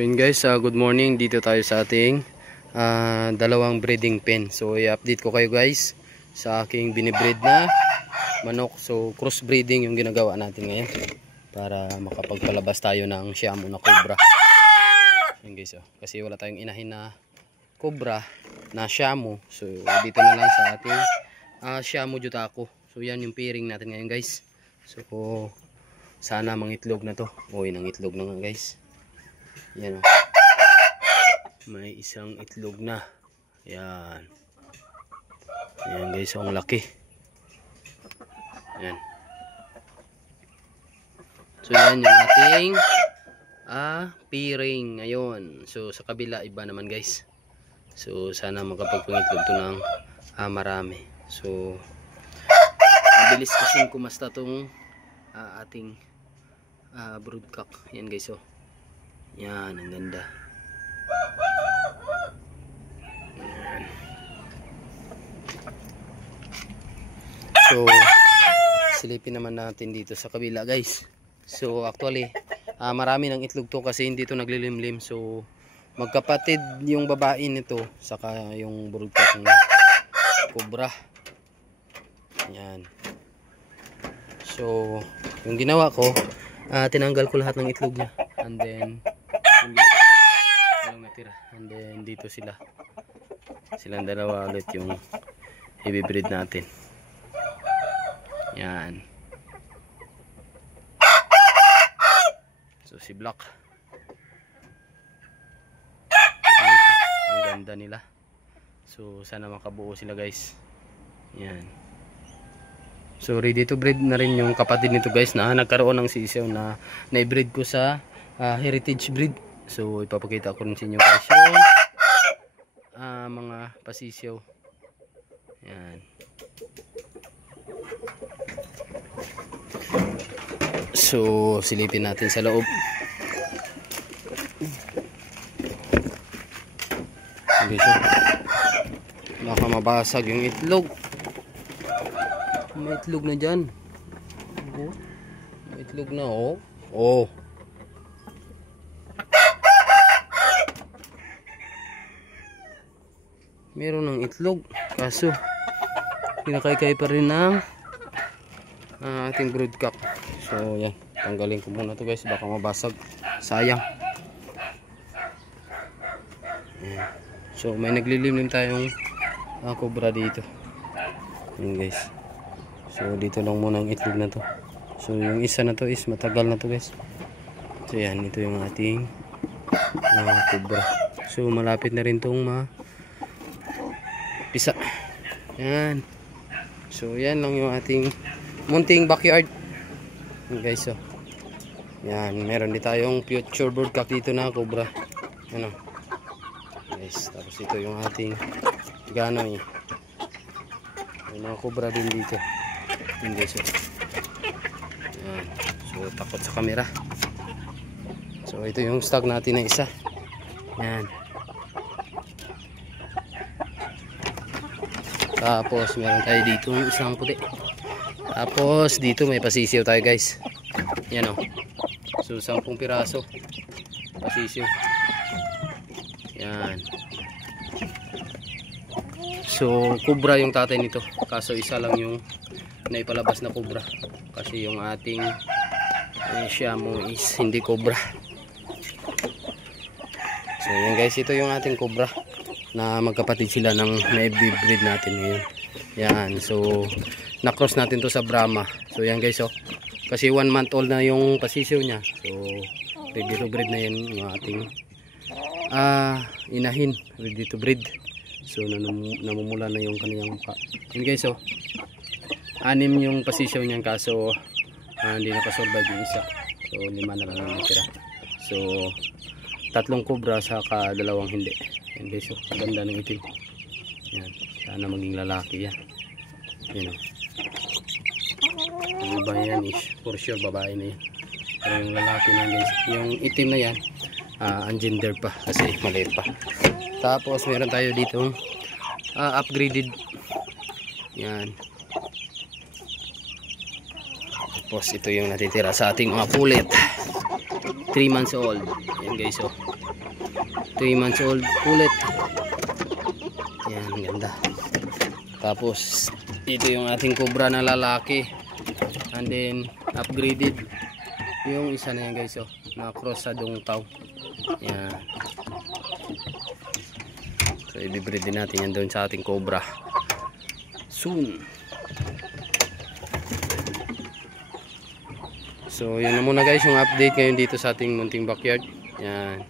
So yun guys, good morning. Dito tayo sa ating dalawang breeding pen. So i-update ko kayo guys sa aking binibreed na manok. So cross breeding yung ginagawa natin ngayon para makapagpalabas tayo ng Siamo na Cobra. Yun guys, kasi wala tayong inahin na Cobra na Siamo. So dito na lang sa ating Siamo Jutako. So yan yung pairing natin ngayon guys. So sana mangitlog na to. Uy, nangitlog na nga guys. Yan o. May isang itlog na. Yan. Yan guys, ang laki. Yan. So yan yung ating pairing ngayon. So sa kabila iba naman guys. So sana makapagpangitlog to ng marami. So mabilis kasing kumasta tong ating broodcock. Yan guys oh. Yan, ang ganda. Yan. So silipin naman natin dito sa kabila guys. So actually marami ng itlog to kasi hindi to naglilimlim. So magkapatid yung babae nito saka yung broodcock ng Cobra. Yan. So yung ginawa ko, tinanggal ko lahat ng itlog niya, and then walang natira, and then dito silang dalawa ulit yung i-breed natin. Yan. So si Black, ang ganda nila. So sana makabuo sila guys. Yan. So ready to breed na rin yung kapatid nito guys na nagkaroon ng sisiyaw na na-breed ko sa heritage breed. So ipapakita ko rin sa inyo guys yung mga pasisyaw. Yan. So silipin natin sa loob. Dito. Baka mabasag yung itlog. May itlog na dyan. Oh, may itlog na oh. Oh. Meron ng itlog. Kaso kinakaykay pa rin ng ating broodcock. So yan. Tanggalin ko muna to guys. Baka mabasag. Sayang. Yan. So may naglilimlim tayong Cobra dito. Yan guys. So dito lang muna ang itlog na to. So yung isa na to is matagal na to guys. So yan, ito yung ating Cobra. So malapit na rin tong pisa. Yan. So yan lang yung ating munting backyard. Yan guys oh. Yan, meron din tayong future broodcock dito na Cobra. Ano? Guys, tapos ito yung ating ganoy. May mga Cobra din dito. Hindi so. Yan. So takot sa camera. So ito yung stock natin na isa. Yan. Tapos meron tayo dito isang puti. Tapos dito may pasisiw tayo guys. Yan o. So 10 piraso pasisiw. Yan. So Cobra yung tatay nito. Kaso isa lang yung naipalabas na Cobra kasi yung ating Siamo is hindi Cobra. So yan guys, ito yung ating Cobra na magkapatid sila ng na-breed natin ngayon. Yan, so na-cross natin to sa Brahma. So yan guys oh, kasi 1 month old na yung pasisiw niya. So ready to breed na yan yung ating inahin, ready to breed. So namumula na yung kaniyang mukha. Yan guys oh, 6 yung pasisyaw niyan kaso hindi nakasurvive yung isa. So 5 na lang ang natira. So 3 Cobra saka 2 hindi. Yan guys, so ganda ng itim. Yan, sana maging lalaki yan. Yan o. Yung iba yan is for sure babae na yan. Pero yung lalaki na guys, yung itim na yan ungender pa kasi maliit pa. Tapos meron tayo dito upgraded. Yan. Tapos ito yung natitira sa ating mga pulit. 3 months old. Yan guys, oh. 3 months old ulit. Yan, ganda. Tapos ito yung ating cobra na lalaki. And then upgraded yung isa na yan guys, oh, na cross sa dungkaw. Yan. So i-breed din natin yan doon sa ating cobra soon. So yun na muna guys yung update ngayon dito sa ating munting backyard. Yan.